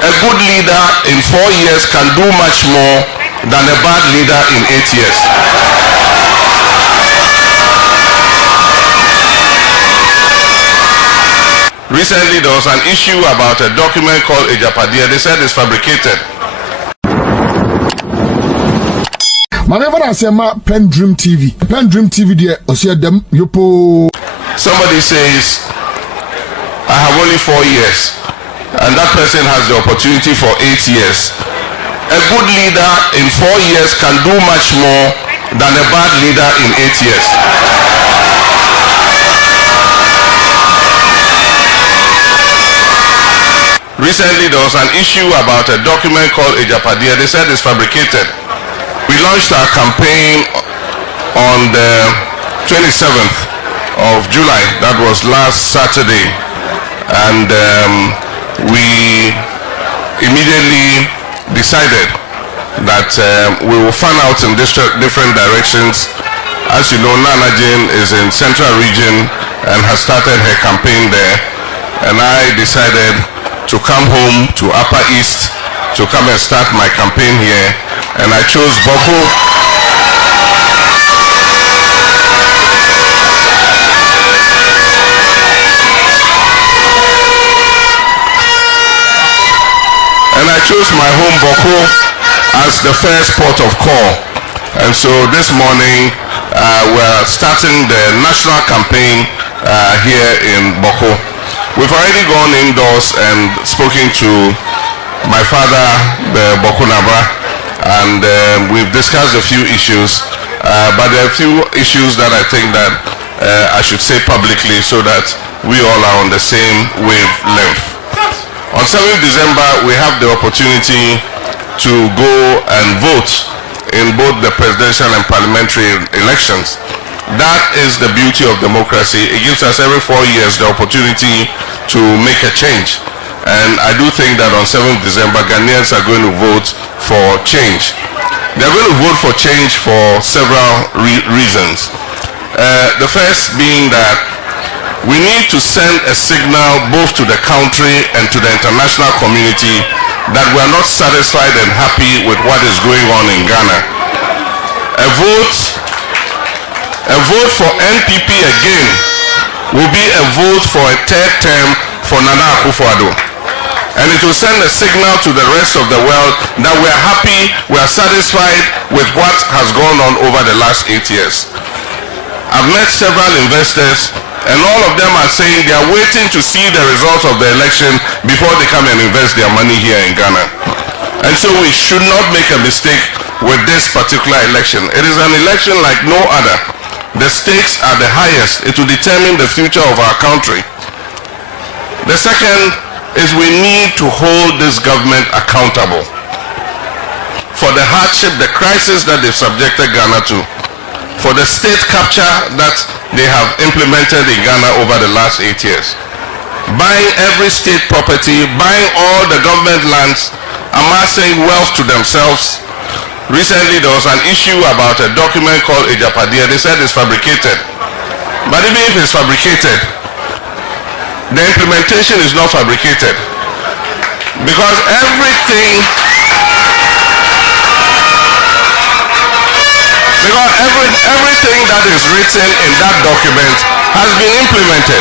a good leader in 4 years can do much more than a bad leader in 8 years. Recently, there was an issue about a document called Agyapade3. They said it's fabricated. I say PENDREAM TV. PENDREAM TV there. Them yopo. Somebody says, I have only 4 years, and that person has the opportunity for 8 years. A good leader in 4 years can do much more than a bad leader in 8 years. Recently, there was an issue about a document called Agyapade3. They said it's fabricated. We launched our campaign on the 27th of July. That was last Saturday. And we immediately decided that we will fan out in different directions. As you know, Nana Jane is in Central Region and has started her campaign there. And I decided to come home to Upper East to come and start my campaign here, and I chose Boko. And I chose my home Boko as the first port of call. And so this morning we're starting the national campaign here in Boko. We've already gone indoors and spoken to my father, the Boko Nabra, and we've discussed a few issues, but there are a few issues that I think that I should say publicly so that we all are on the same wavelength. On 7th December, we have the opportunity to go and vote in both the presidential and parliamentary elections. That is the beauty of democracy. It gives us every 4 years the opportunity to make a change. And I do think that on 7th December, Ghanaians are going to vote for change. They're going to vote for change for several reasons. The first being that we need to send a signal both to the country and to the international community that we are not satisfied and happy with what is going on in Ghana. A vote for NPP again will be a vote for a third term for Nana Akuffo Addo. And it will send a signal to the rest of the world that we are happy, we are satisfied with what has gone on over the last 8 years. I've met several investors, and all of them are saying they are waiting to see the results of the election before they come and invest their money here in Ghana. And so we should not make a mistake with this particular election. It is an election like no other. The stakes are the highest. It will determine the future of our country. The second is we need to hold this government accountable for the hardship, the crisis that they've subjected Ghana to, for the state capture that they have implemented in Ghana over the last 8 years. Buying every state property, buying all the government lands, amassing wealth to themselves. Recently, there was an issue about a document called Agyapade3. They said it's fabricated. But even if it's fabricated, the implementation is not fabricated. Because everything that is written in that document has been implemented.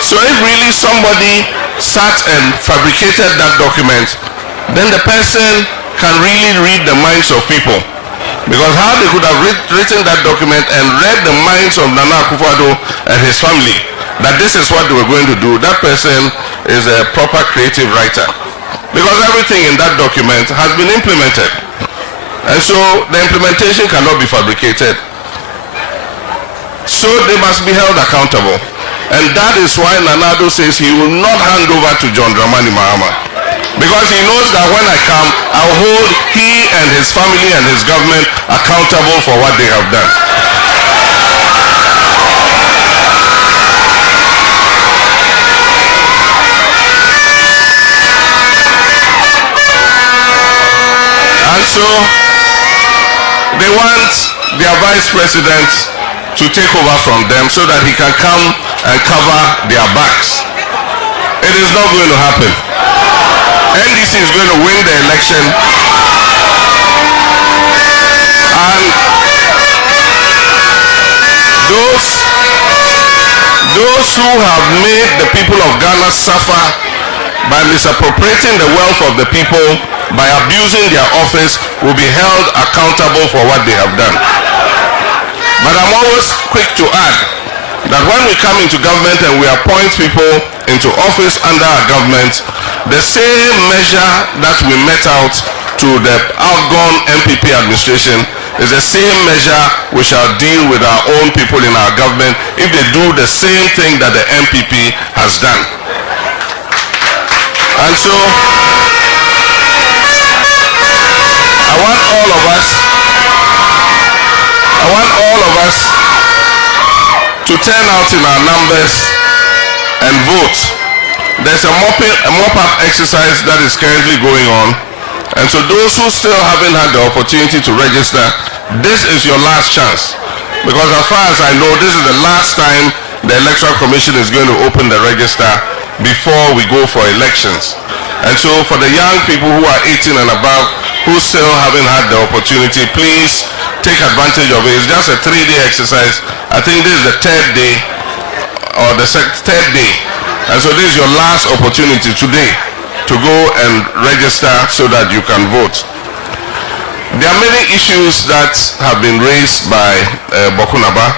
So if really somebody sat and fabricated that document, then the person can really read the minds of people. Because how they could have written that document and read the minds of Nana Akuffo Addo and his family, that this is what they were going to do, that person is a proper creative writer. Because everything in that document has been implemented. And so the implementation cannot be fabricated. So they must be held accountable. And that is why Nana Addo says he will not hand over to John Dramani Mahama. Because he knows that when I come, I'll hold he and his family and his government accountable for what they have done. And so, they want their vice president to take over from them so that he can come and cover their backs. It is not going to happen. NDC is going to win the election, and those who have made the people of Ghana suffer by misappropriating the wealth of the people, by abusing their office, will be held accountable for what they have done. But I'm always quick to add that when we come into government and we appoint people into office under our government, the same measure that we met out to the outgone MPP administration is the same measure we shall deal with our own people in our government if they do the same thing that the MPP has done. And so I want all of us to turn out in our numbers and vote. There's a mop-up exercise that is currently going on, and so those who still haven't had the opportunity to register, this is your last chance, because as far as I know, this is the last time the Electoral Commission is going to open the register before we go for elections. And so for the young people who are 18 and above who still haven't had the opportunity, please take advantage of it. It's just a 3-day exercise. I think this is the third day, and so this is your last opportunity today to go and register so that you can vote. There are many issues that have been raised by Boko Naba.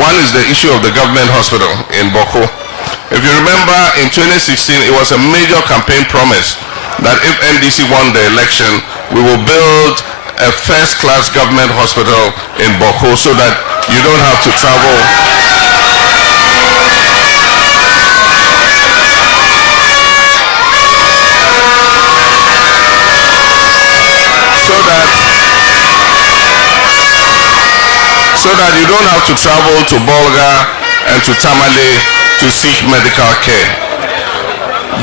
One is the issue of the government hospital in Boko. If you remember, in 2016, it was a major campaign promise that if NDC won the election, we will build a first-class government hospital in Boko so that you don't have to travel. So that you don't have to travel to Bolga and to Tamale to seek medical care.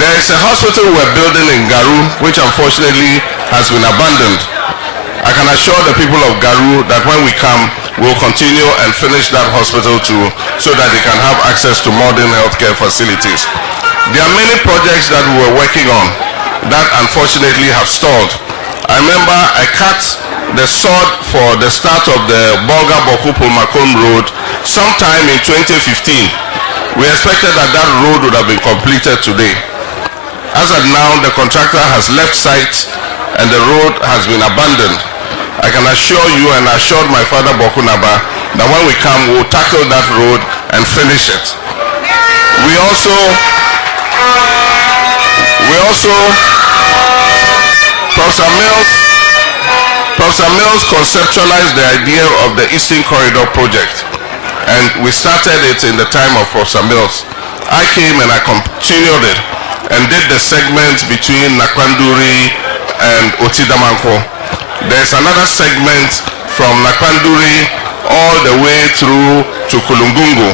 There is a hospital we're building in Garu, which unfortunately has been abandoned. I can assure the people of Garu that when we come, we'll continue and finish that hospital too, so that they can have access to modern healthcare facilities. There are many projects that we were working on that unfortunately have stalled. I remember I cut the sod for the start of the Bolga-Boku-Pulmakon road sometime in 2015. We expected that that road would have been completed today. As of now, the contractor has left site and the road has been abandoned. I can assure you, and I assured my father Boko Naba, that when we come, we'll tackle that road and finish it. We also Professor Mills conceptualized the idea of the Eastern Corridor project, and we started it in the time of Professor Mills. I came and I continued it and did the segment between Nakwanduri and Otidamanko. There's another segment from Nakwanduri all the way through to Kulungungu.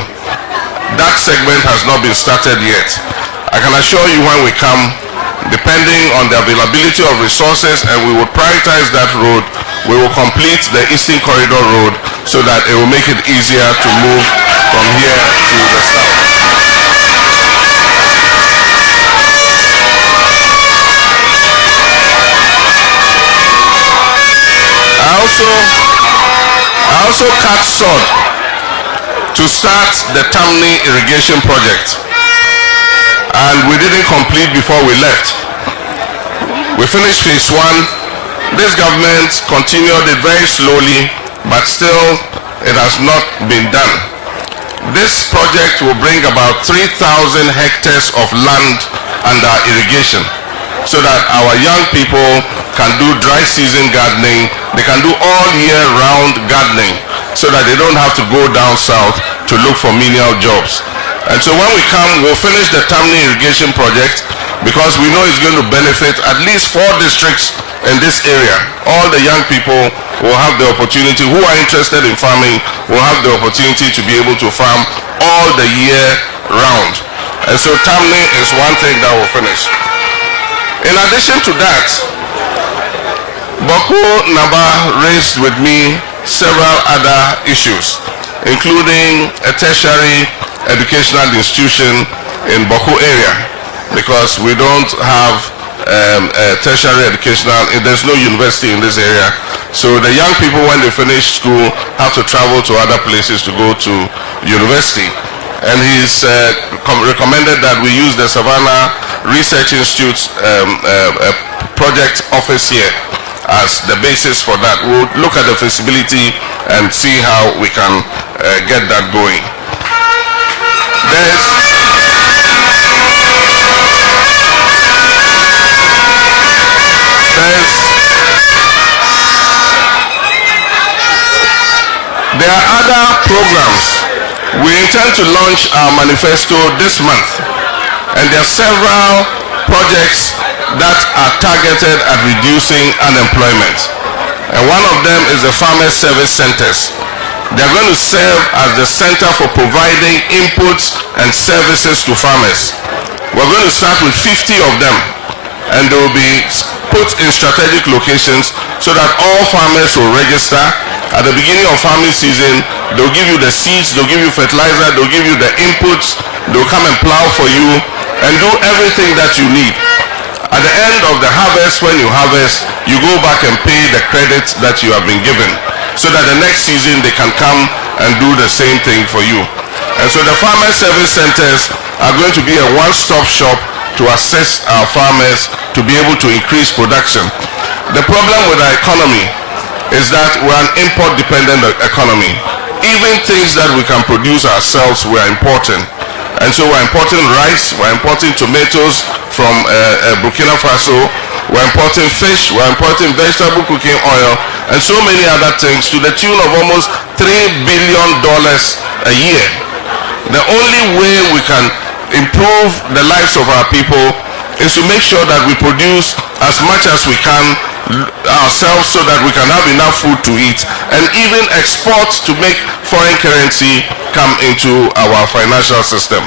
That segment has not been started yet. I can assure you when we come, depending on the availability of resources, and we will prioritize that road, we will complete the Eastern Corridor road so that it will make it easier to move from here to the south. I also cut sod to start the Tamni irrigation project, and we didn't complete before we left. We finished phase 1. This government continued it very slowly, but still it has not been done. This project will bring about 3,000 hectares of land under irrigation so that our young people can do dry season gardening. They can do all year round gardening so that they don't have to go down south to look for menial jobs. And so when we come, we'll finish the Tamni irrigation project because we know it's going to benefit at least 4 districts in this area. All the young people will have the opportunity, who are interested in farming, will have the opportunity to be able to farm all the year round. And so Tamni is one thing that will finish. In addition to that, Boko Naba raised with me several other issues, including a tertiary educational institution in Boko area. because we don't have tertiary educational, there's no university in this area. So the young people, when they finish school, have to travel to other places to go to university. And he's recommended that we use the Savannah Research Institute's project office here as the basis for that. We'll look at the feasibility and see how we can get that going. There are other programs. We intend to launch our manifesto this month, and there are several projects that are targeted at reducing unemployment. And one of them is the Farmers Service Centers. They are going to serve as the center for providing inputs and services to farmers. We're going to start with 50 of them, and they will be put in strategic locations so that all farmers will register. At the beginning of farming season, they'll give you the seeds, they'll give you fertilizer, they'll give you the inputs, they'll come and plow for you and do everything that you need. At the end of the harvest, when you harvest, you go back and pay the credits that you have been given, so that the next season they can come and do the same thing for you. And so the Farmer Service Centers are going to be a one-stop shop to assist our farmers to be able to increase production. The problem with our economy is that we're an import-dependent economy. Even things that we can produce ourselves, we are importing. And so we're importing rice, we're importing tomatoes from Burkina Faso, we're importing fish, we're importing vegetable cooking oil, and so many other things to the tune of almost $3 billion a year. The only way we can improve the lives of our people is to make sure that we produce as much as we can ourselves so that we can have enough food to eat, and even export to make foreign currency come into our financial system.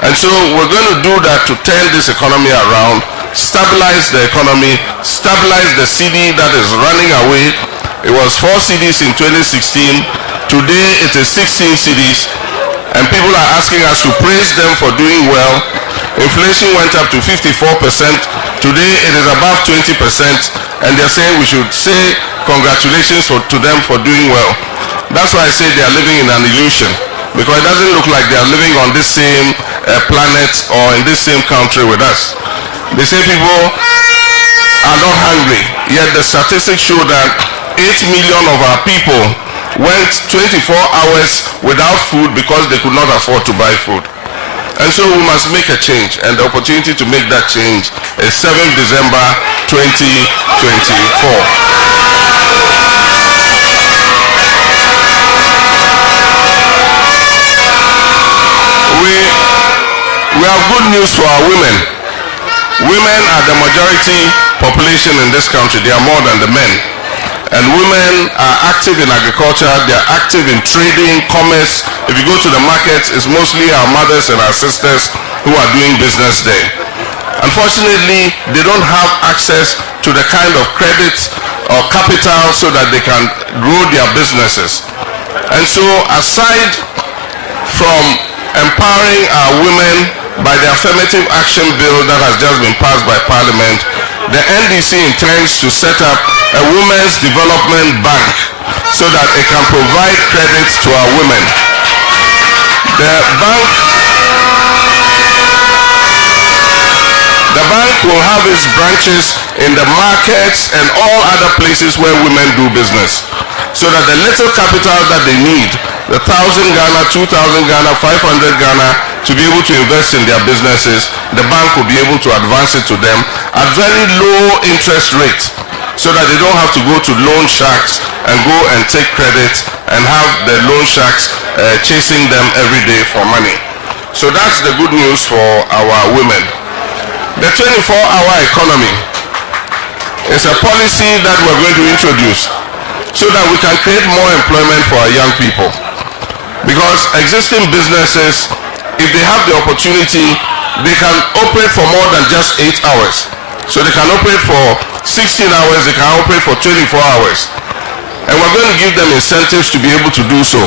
And so we're going to do that to turn this economy around, stabilize the economy, stabilize the cedi that is running away. It was 4 cedis in 2016. Today it is 16 cedis, and people are asking us to praise them for doing well. Inflation went up to 54%. Today it is above 20%, and they're saying we should say congratulations to them for doing well. That's why I say they are living in an illusion, because it doesn't look like they are living on this same planet or in this same country with us. They say people are not hungry, yet the statistics show that 8 million of our people went 24 hours without food because they could not afford to buy food. And so we must make a change, and the opportunity to make that change is 7th December 2024. We have good news for our women. Women are the majority population in this country. They are more than the men. And women are active in agriculture, they are active in trading, commerce. If you go to the markets, it's mostly our mothers and our sisters who are doing business there. Unfortunately, they don't have access to the kind of credit or capital so that they can grow their businesses. And so, aside from empowering our women by the affirmative action bill that has just been passed by Parliament, the NDC intends to set up a women's development bank so that it can provide credits to our women. The bank will have its branches in the markets and all other places where women do business, so that the little capital that they need, the 1,000 Ghana, 2,000 Ghana, 500 Ghana, to be able to invest in their businesses, the bank will be able to advance it to them at very low interest rates, so that they don't have to go to loan sharks and go and take credit and have the loan sharks chasing them every day for money. So that's the good news for our women. The 24-hour economy is a policy that we're going to introduce so that we can create more employment for our young people. Because existing businesses, if they have the opportunity, they can operate for more than just 8 hours. So they can operate for 16 hours, they can operate for 24 hours. And we're going to give them incentives to be able to do so.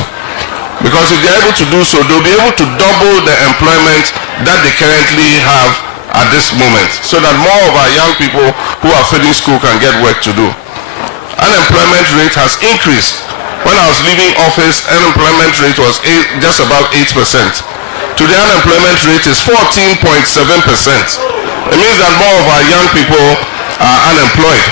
Because if they're able to do so, they'll be able to double the employment that they currently have at this moment, so that more of our young people who are finishing school can get work to do. Unemployment rate has increased. When I was leaving office, unemployment rate was just about 8%. Today, unemployment rate is 14.7%. It means that more of our young people are unemployed.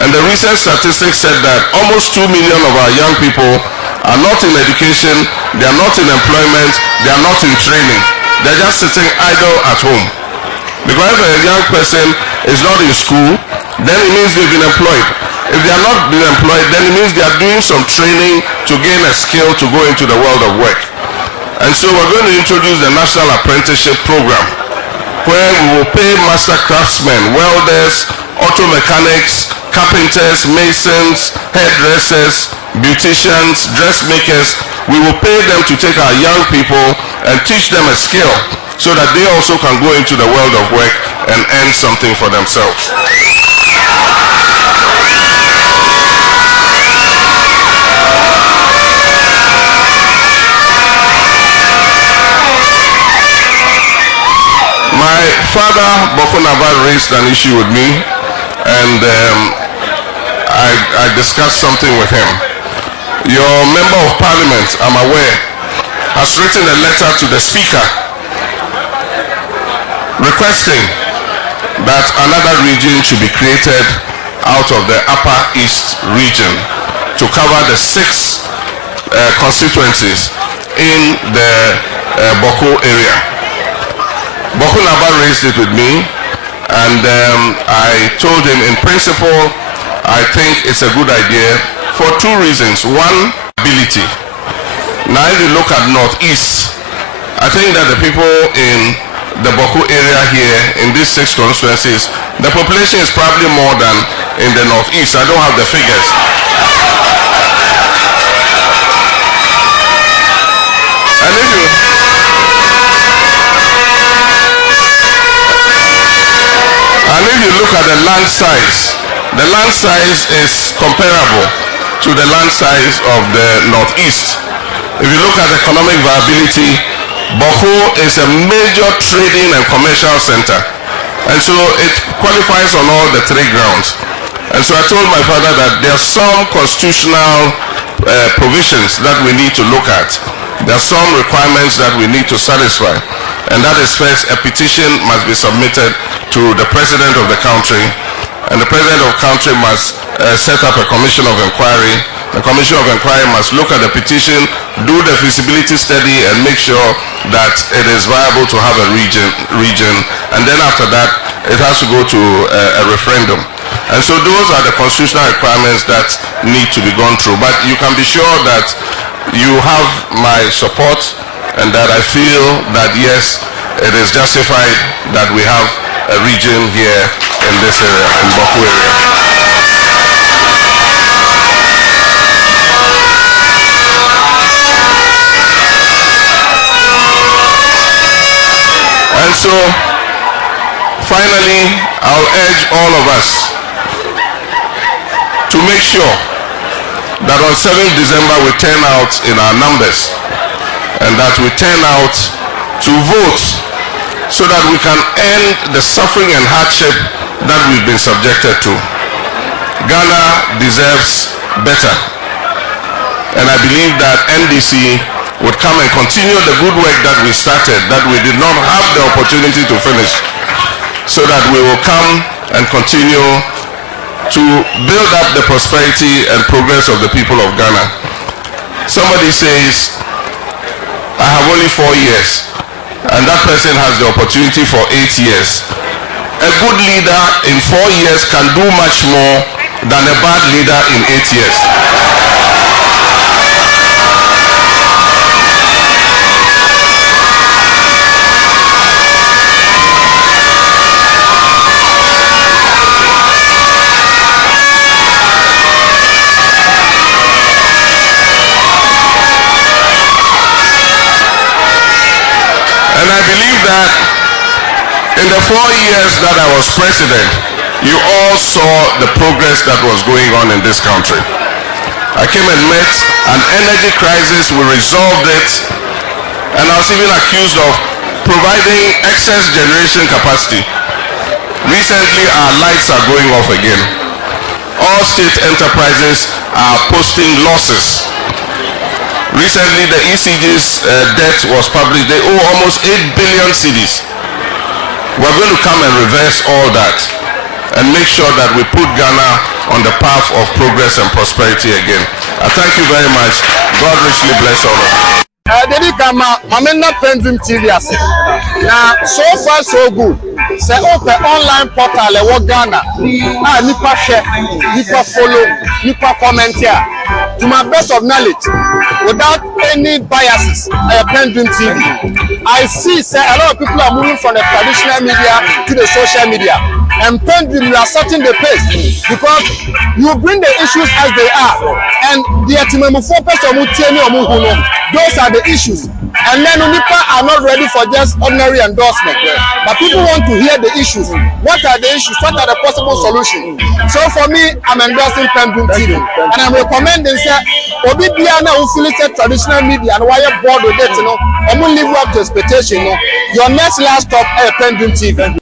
And the recent statistics said that almost 2 million of our young people are not in education, they are not in employment, they are not in training. They're just sitting idle at home. Because if a young person is not in school, then it means they've been employed. If they are not been employed, then it means they are doing some training to gain a skill to go into the world of work. And so we're going to introduce the National Apprenticeship Program, where we will pay master craftsmen, welders, auto mechanics, carpenters, masons, hairdressers, beauticians, dressmakers. We will pay them to take our young people and teach them a skill so that they also can go into the world of work and earn something for themselves. My father, Boko Naba, raised an issue with me, and I discussed something with him. Your member of parliament, I'm aware, has written a letter to the speaker requesting that another region should be created out of the Upper East region to cover the 6 constituencies in the Boko area. Boko Naba raised it with me, and I told him, in principle, I think it's a good idea for 2 reasons. One, ability. Now, if you look at Northeast, I think that the people in the Boko area here, in these 6 constituencies, the population is probably more than in the Northeast. I don't have the figures. And if you look at the land size is comparable to the land size of the Northeast. If you look at economic viability, Boko is a major trading and commercial center. And so it qualifies on all the 3 grounds. And so I told my father that there are some constitutional provisions that we need to look at. There are some requirements that we need to satisfy. And that is, first, a petition must be submitted to the president of the country. And the president of the country must set up a commission of inquiry. The commission of inquiry must look at the petition, do the feasibility study, and make sure that it is viable to have a region. And then after that, it has to go to a referendum. And so those are the constitutional requirements that need to be gone through. But you can be sure that you have my support, and that I feel that, yes, it is justified that we have a region here in this area, in Boko area. And so, finally, I'll urge all of us to make sure that on 7th December we turn out in our numbers, and that we turn out to vote so that we can end the suffering and hardship that we've been subjected to. Ghana deserves better, and I believe that NDC would come and continue the good work that we started, that we did not have the opportunity to finish, so that we will come and continue to build up the prosperity and progress of the people of Ghana. Somebody says, I have only 4 years, and that person has the opportunity for 8 years. A good leader in 4 years can do much more than a bad leader in 8 years. And I believe that in the 4 years that I was president, you all saw the progress that was going on in this country. I came and met an energy crisis, we resolved it, and I was even accused of providing excess generation capacity. Recently, our lights are going off again. All state enterprises are posting losses. Recently, the ECG's debt was published. They owe almost 8 billion cedis. We're going to come and reverse all that and make sure that we put Ghana on the path of progress and prosperity again. I thank you very much. God richly bless all of you. Dedi kama mamena PENDREAM TV ase. Na so far so good. Say open online portal e wo Ghana. Nipa share, nipa follow, nipa comment here. To my best of knowledge, without any biases, PENDREAM TV. I see say a lot of people are moving from the traditional media to the social media. And PENDREAM, you are setting the pace because you bring the issues as they are. And the those are the issues. And then Unipa are not ready for just ordinary endorsement. But people want to hear the issues. What are the issues? What are the possible solutions? So for me, I'm endorsing PENDREAM TV. And I'm recommending say Obi Biana who affiliated traditional media and why you board with it, I'm going to live up to expectation. Your next last stop PENDREAM TV.